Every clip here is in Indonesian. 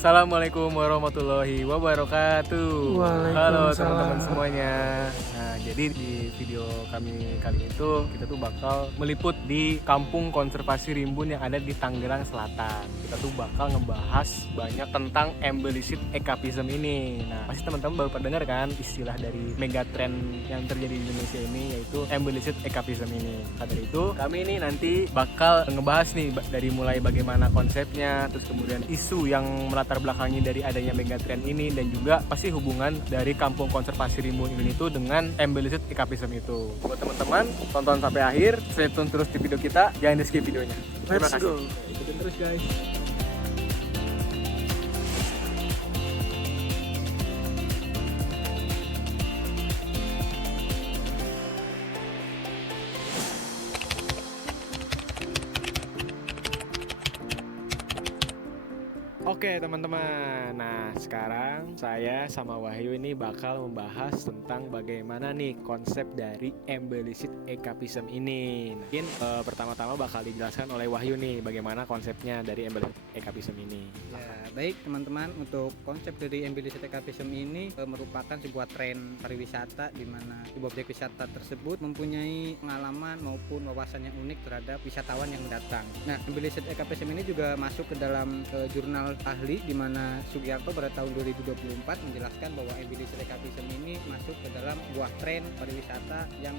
Assalamualaikum warahmatullahi wabarakatuh. Halo teman-teman semuanya. Nah, jadi di video kami kali itu kita tuh bakal meliput di Kampung Konservasi Rimbun yang ada di Tangerang Selatan. Kita tuh bakal ngebahas banyak tentang embellished ecapism ini. Nah, pasti teman-teman baru pernah dengar kan istilah dari megatrend yang terjadi di Indonesia ini, yaitu embellished ecapism ini. Maka dari itu kami ini nanti bakal ngebahas nih dari mulai bagaimana konsepnya, terus kemudian isu yang melatar belakangi dari adanya megatrend ini, dan juga pasti hubungan dari Kampung Konservasi Rimbun ini tuh dengan embellished ecapism itu. Buat teman-teman, tonton sampai akhir, stay tune terus di video kita, jangan di skip videonya. Terima kasih. Ikutin terus guys. Oke teman-teman, nah sekarang saya sama Wahyu ini bakal membahas tentang bagaimana nih konsep dari embellished ecapism ini. Mungkin pertama-tama bakal dijelaskan oleh Wahyu nih bagaimana konsepnya dari embellished ecapism ini. Ya, baik teman-teman, untuk konsep dari embellished ecapism ini merupakan sebuah tren pariwisata di mana sebuah objek wisata tersebut mempunyai pengalaman maupun wawasan yang unik terhadap wisatawan yang datang. Nah, embellished ecapism ini juga masuk ke dalam jurnal ahli, di mana Sugiarto pada tahun 2024 menjelaskan bahwa embellished ecapism ini masuk ke dalam sebuah tren pariwisata yang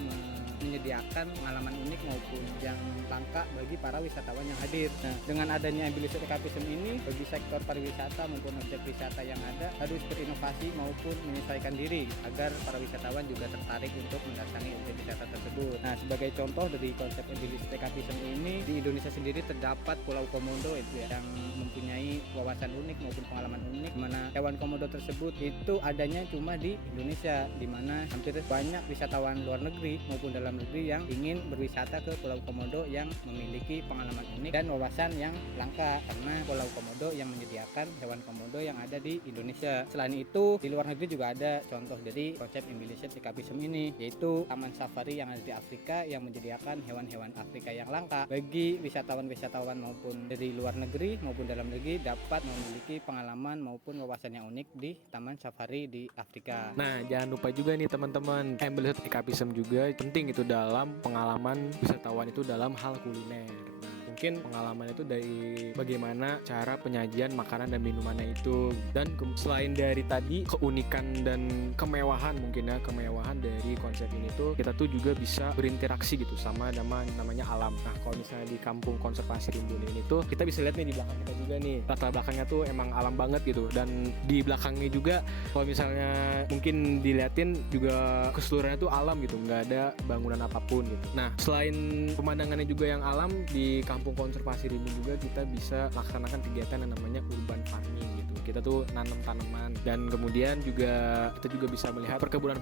menyediakan pengalaman unik maupun yang langka bagi para wisatawan yang hadir. Nah, dengan adanya embellished ecapism ini, bagi sektor pariwisata maupun objek wisata yang ada harus berinovasi maupun menyesuaikan diri agar para wisatawan juga tertarik untuk mendatangi objek wisata tersebut. Nah, sebagai contoh dari konsep embellished ecapism ini, di Indonesia sendiri terdapat Pulau Komodo itu yang mempunyai wawasan unik maupun pengalaman unik, mana hewan komodo tersebut itu adanya cuma di Indonesia, di mana hampir banyak wisatawan luar negeri maupun dalam negeri yang ingin berwisata ke Pulau Komodo yang memiliki pengalaman unik dan wawasan yang langka, karena Pulau Komodo yang menyediakan hewan komodo yang ada di Indonesia. Selain itu, di luar negeri juga ada contoh dari konsep embellished ecapism ini, yaitu taman safari yang ada di Afrika yang menyediakan hewan-hewan Afrika yang langka bagi wisatawan-wisatawan maupun dari luar negeri maupun dalam negeri dapat memiliki pengalaman maupun wawasan yang unik di taman safari di Afrika. Nah, jangan lupa juga nih teman-teman, embellished ecapism juga penting itu dalam pengalaman wisatawan itu dalam hal kuliner. Nah, mungkin pengalaman itu dari bagaimana cara penyajian makanan dan minumannya itu, dan selain dari tadi keunikan dan kemewahan, mungkin ya kemewahan dari konsep ini tuh, kita tuh juga bisa berinteraksi gitu sama namanya alam. Nah, kalau misalnya di Kampung Konservasi Rimbun ini tuh kita bisa lihat nih di belakang kita juga nih, latar belakangnya tuh emang alam banget gitu, dan di belakangnya juga kalau misalnya mungkin diliatin juga keseluruhannya tuh alam gitu, nggak ada bangunan apapun gitu. Nah, selain pemandangannya juga yang alam, di Kampung Konservasi Rimbun juga kita bisa laksanakan kegiatan yang namanya urban farming gitu. Kita tuh nanam tanaman, dan kemudian juga kita juga bisa melihat perkebunan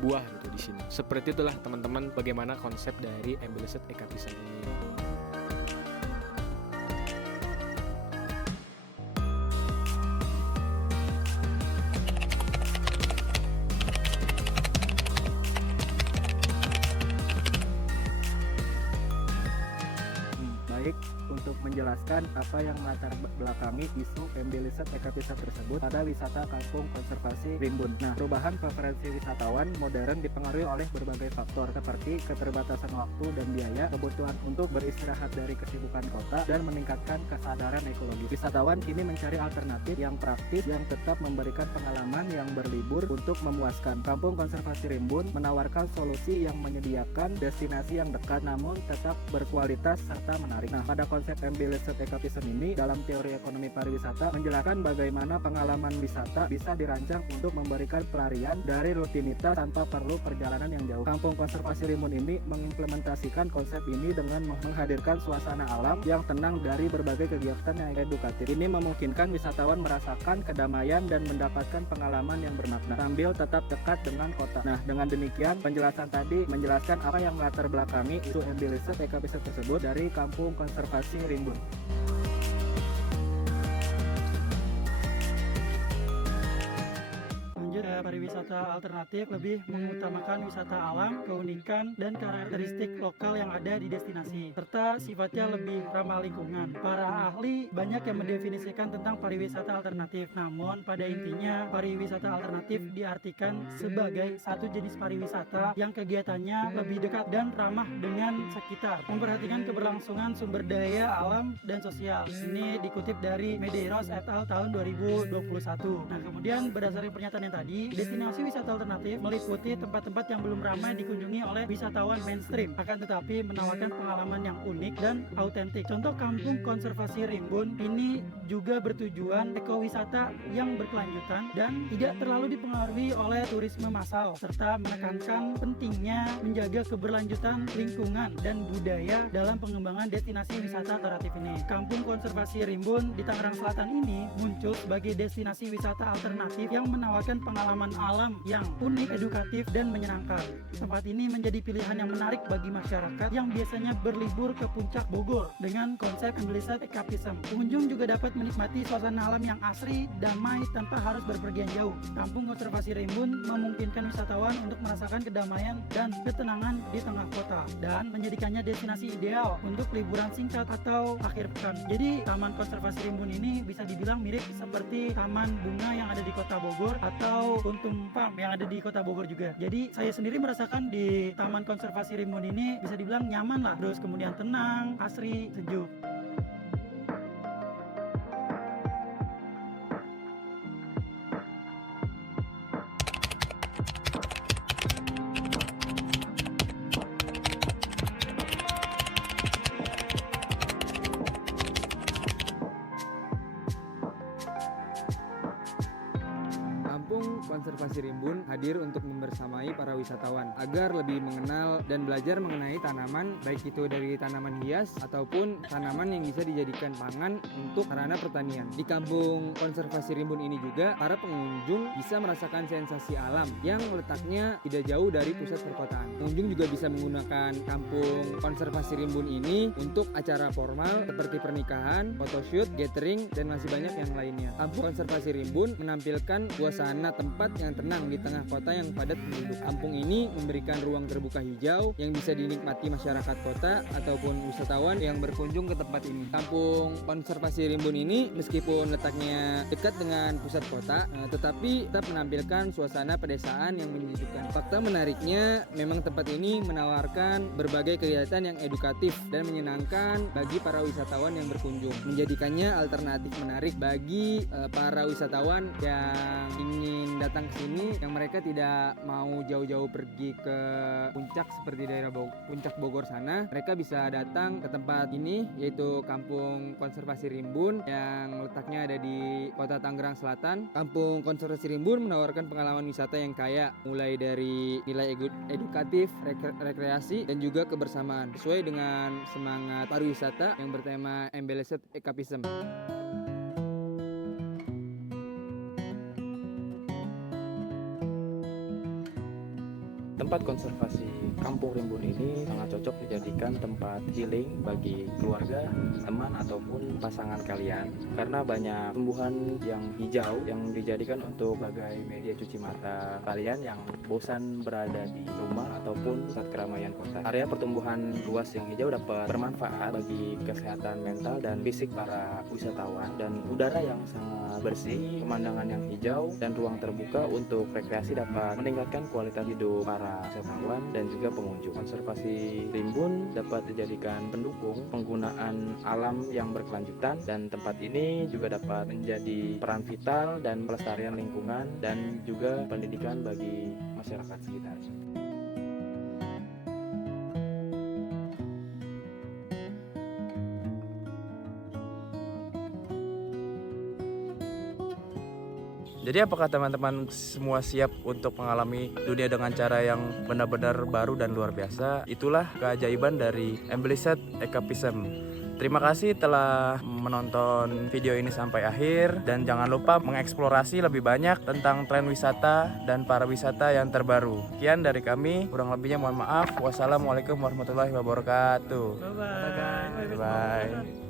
buah gitu di sini. Seperti itulah teman-teman bagaimana konsep dari embellished ecapism ini. Untuk menjelaskan apa yang melatar belakangi isu embellished ecapism tersebut pada wisata Kampung Konservasi Rimbun. Nah, perubahan preferensi wisatawan modern dipengaruhi oleh berbagai faktor seperti keterbatasan waktu dan biaya, kebutuhan untuk beristirahat dari kesibukan kota, dan meningkatkan kesadaran ekologis. Wisatawan kini mencari alternatif yang praktis yang tetap memberikan pengalaman yang berlibur untuk memuaskan. Kampung Konservasi Rimbun menawarkan solusi yang menyediakan destinasi yang dekat namun tetap berkualitas serta menarik. Nah, pada konsep embellished ecapism ini, dalam teori ekonomi pariwisata menjelaskan bagaimana pengalaman wisata bisa dirancang untuk memberikan pelarian dari rutinitas tanpa perlu perjalanan yang jauh. Kampung Konservasi Rimbun ini mengimplementasikan konsep ini dengan menghadirkan suasana alam yang tenang dari berbagai kegiatan yang edukatif. Ini memungkinkan wisatawan merasakan kedamaian dan mendapatkan pengalaman yang bermakna sambil tetap dekat dengan kota. Nah, dengan demikian penjelasan tadi menjelaskan apa yang melatar belakangi isu embellished ecapism tersebut dari Kampung Konservasi Rimbun. Pariwisata wisata alternatif lebih mengutamakan wisata alam, keunikan, dan karakteristik lokal yang ada di destinasi, serta sifatnya lebih ramah lingkungan. Para ahli banyak yang mendefinisikan tentang pariwisata alternatif, namun pada intinya pariwisata alternatif diartikan sebagai satu jenis pariwisata yang kegiatannya lebih dekat dan ramah dengan sekitar, memperhatikan keberlangsungan sumber daya alam dan sosial. Ini dikutip dari Medeiros et al. Tahun 2021. Nah, kemudian berdasarkan pernyataan yang tadi, destinasi wisata alternatif meliputi tempat-tempat yang belum ramai dikunjungi oleh wisatawan mainstream, akan tetapi menawarkan pengalaman yang unik dan autentik. Contoh Kampung Konservasi Rimbun ini juga bertujuan ekowisata yang berkelanjutan dan tidak terlalu dipengaruhi oleh turisme massal, serta menekankan pentingnya menjaga keberlanjutan lingkungan dan budaya dalam pengembangan destinasi wisata alternatif ini. Kampung Konservasi Rimbun di Tangerang Selatan ini muncul sebagai destinasi wisata alternatif yang menawarkan pengalaman alam yang unik, edukatif, dan menyenangkan. Tempat ini menjadi pilihan yang menarik bagi masyarakat yang biasanya berlibur ke puncak Bogor dengan konsep Embelised Ecapism. Pengunjung juga dapat menikmati suasana alam yang asri, damai, tanpa harus berpergian jauh. Kampung Konservasi Rimbun memungkinkan wisatawan untuk merasakan kedamaian dan ketenangan di tengah kota dan menjadikannya destinasi ideal untuk liburan singkat atau akhir pekan. Jadi Taman Konservasi Rimbun ini bisa dibilang mirip seperti taman bunga yang ada di Kota Bogor atau Kuntum Farm yang ada di Kota Bogor juga. Jadi saya sendiri merasakan di Taman Konservasi Rimbun ini bisa dibilang nyaman lah, terus kemudian tenang, asri, sejuk. Kampung Konservasi Rimbun hadir untuk membersamai para wisatawan agar lebih mengenal dan belajar mengenai tanaman, baik itu dari tanaman hias ataupun tanaman yang bisa dijadikan pangan untuk sarana pertanian. Di Kampung Konservasi Rimbun ini juga para pengunjung bisa merasakan sensasi alam yang letaknya tidak jauh dari pusat perkotaan. Pengunjung juga bisa menggunakan Kampung Konservasi Rimbun ini untuk acara formal seperti pernikahan, photoshoot, gathering, dan masih banyak yang lainnya. Kampung Konservasi Rimbun menampilkan suasana tempat yang tenang di tengah kota yang padat penduduk. Kampung ini memberikan ruang terbuka hijau yang bisa dinikmati masyarakat kota ataupun wisatawan yang berkunjung ke tempat ini. Kampung Konservasi Rimbun ini meskipun letaknya dekat dengan pusat kota, tetapi tetap menampilkan suasana pedesaan yang menyejukkan. Fakta menariknya, memang tempat ini menawarkan berbagai kegiatan yang edukatif dan menyenangkan bagi para wisatawan yang berkunjung, menjadikannya alternatif menarik bagi para wisatawan yang ingin datang ke sini, yang mereka tidak mau jauh-jauh pergi ke puncak seperti daerah puncak Bogor sana. Mereka bisa datang ke tempat ini, yaitu Kampung Konservasi Rimbun yang letaknya ada di Kota Tangerang Selatan. Kampung Konservasi Rimbun menawarkan pengalaman wisata yang kaya, mulai dari nilai edukatif, rekreasi, dan juga kebersamaan, sesuai dengan semangat pariwisata yang bertema Embelised Ecapism. Tempat konservasi Kampung Rimbun ini sangat cocok dijadikan tempat healing bagi keluarga, teman, ataupun pasangan kalian, karena banyak tumbuhan yang hijau yang dijadikan untuk sebagai media cuci mata kalian yang bosan berada di rumah ataupun saat keramaian kota. Area pertumbuhan luas yang hijau dapat bermanfaat bagi kesehatan mental dan fisik para wisatawan, dan udara yang sangat bersih, pemandangan yang hijau, dan ruang terbuka untuk rekreasi dapat meningkatkan kualitas hidup para wisatawan dan juga pengunjung. Konservasi Rimbun dapat dijadikan pendukung penggunaan alam yang berkelanjutan, dan tempat ini juga dapat menjadi peran vital dan pelestarian lingkungan dan juga pendidikan bagi masyarakat sekitar. Jadi apakah teman-teman semua siap untuk mengalami dunia dengan cara yang benar-benar baru dan luar biasa? Itulah keajaiban dari Embelised Ecapism. Terima kasih telah menonton video ini sampai akhir, dan jangan lupa mengeksplorasi lebih banyak tentang tren wisata dan pariwisata yang terbaru. Sekian dari kami, kurang lebihnya mohon maaf. Wassalamualaikum warahmatullahi wabarakatuh. Bye-bye. Bye.